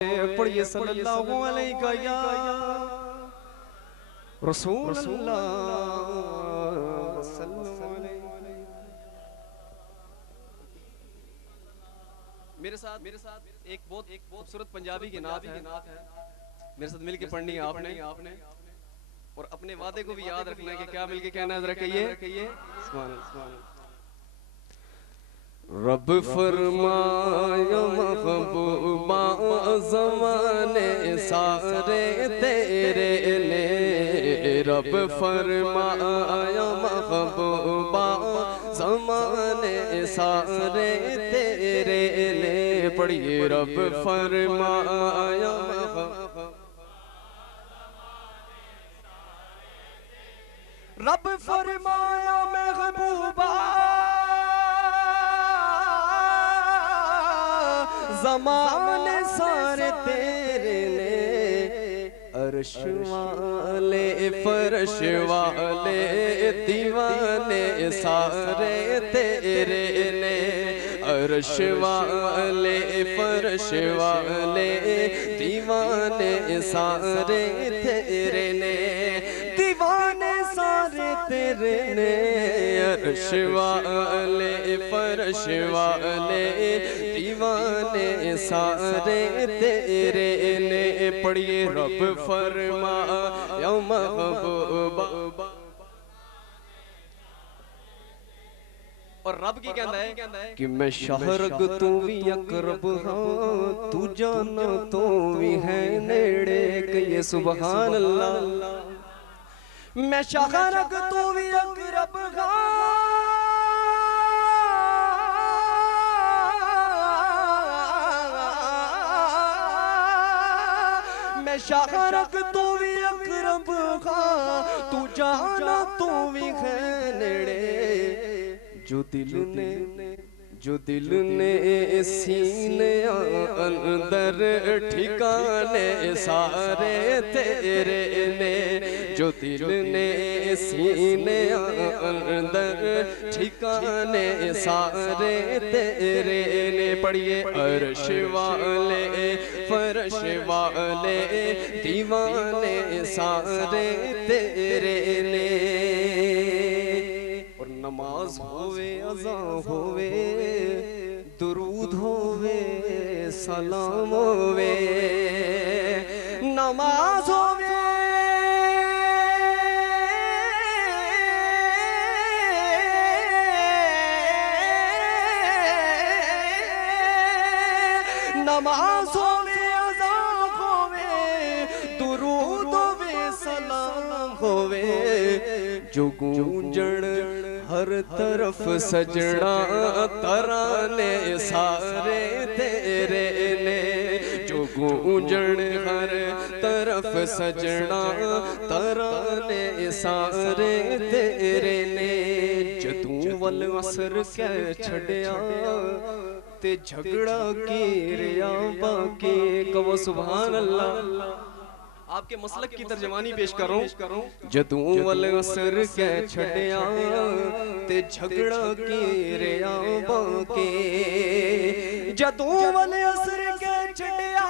پڑھئے صلی اللہ علیہ یا رسول اللہ وسلم علیہ۔ میرے ساتھ ایک بہت خوبصورت پنجابی کی نعت ہے، میرے ساتھ مل کے پڑھنی ہے آپ نے، اور اپنے وعدے کو بھی یاد رکھنا ہے کہ کیا مل کے کہنا ہے، ذرا کہیے سبحان اللہ۔ رب فرمایا محبوبہ زمانے سارے تیرے نے، رب فرمایا محبوبہ زمانے سارے تیرے نے، پڑھئے رب فرمایا رب فرمایا محبوبہ زمانے سارے تیرے نے، عرش والے فرش والے دیوانے سارے تیرے نے، عرش والے فرش والے دیوانے سارے تیرے نے، دیوانے سارے تیرے نے، عرش والے فرش والے دیوانے سارے تیرے نے، پڑھئے رب فرمایا محبوبہ۔ اور رب کی کہندہ ہے کہ میں شہرگ تو بھی اقرب ہاں، تو جانا تو بھی ہے نیڑے، کہیے سبحان اللہ۔ میں شہرگ تو بھی اقرب ہاں، میں شہرگ تو بھی اقرب ہاں، تو جانا تو بھی ہے نیڑے، جو دل نے سینے اندر ٹھکانے سارے تیرے نے، جو دل نے سینے اندر ٹھکانے سارے تیرے نے، پڑھئے عرش والے فرش والے دیوانے سارے تیرے نے، اور نماز ہوئے اذان ہوئے درود ہوئے سلام ہوئے، نماز ہوئے نماز ہوئے اذان ہوئے درود ہوئے سلام ہوئے، جو گونجڑ ہر طرف سجڑا ترانے سارے تیرے نے، جو گونجڑ ہر طرف سجڑا ترانے سارے تیرے نے، جدوں والعصر کہہ چھڑیا تے جھگڑا کی ریا باقی، کہو سبحان اللہ۔ آپ کے مسلک کی ترجمانی پیش کروں، جدوں والعصر کہہ چھڑیا تے جھگڑا کی ریا باقی، جدوں والعصر کہہ چھڑیا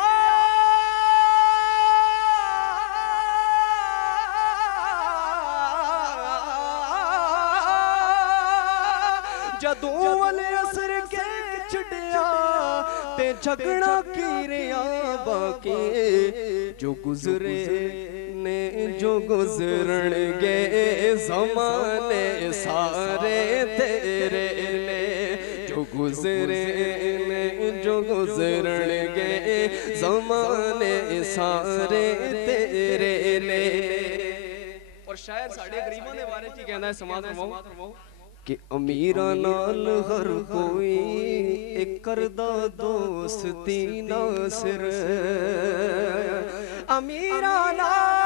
جدوں والعصر کہہ چھڑیا تے جھگڑا کی ریا باقی، جو گزرے نے جو گزرن گے زمانے سارے تیرے نے، جو گزرے نے جو گزرن گے زمانے سارے تیرے نے۔ اور شاعر ساڑھے غریبوں نے بارے کی کہنا ہے، سماعت فرماؤ کہ امیرہ نال ہر کوئی ایک کردہ دوستی ناصر، امیرہ نال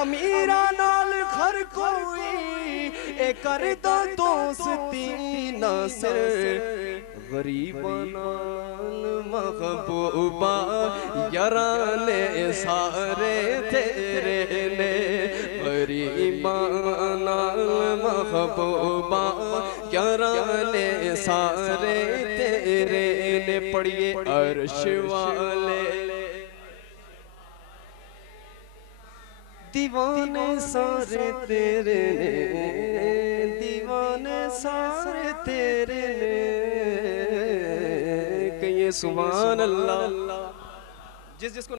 امیرہ نال ہر کوئی ایک کردہ دوستی ناصر، غریباں محبوبہ یارانے سارے تیرے نے، غریباں محبوبہ یارانے سارے تیرے نے، پڑھیے عرش والے دیوانے سارے تیرے نے، دیوانے سارے تیرے نے، کہیے سبحان اللہ۔ جس کو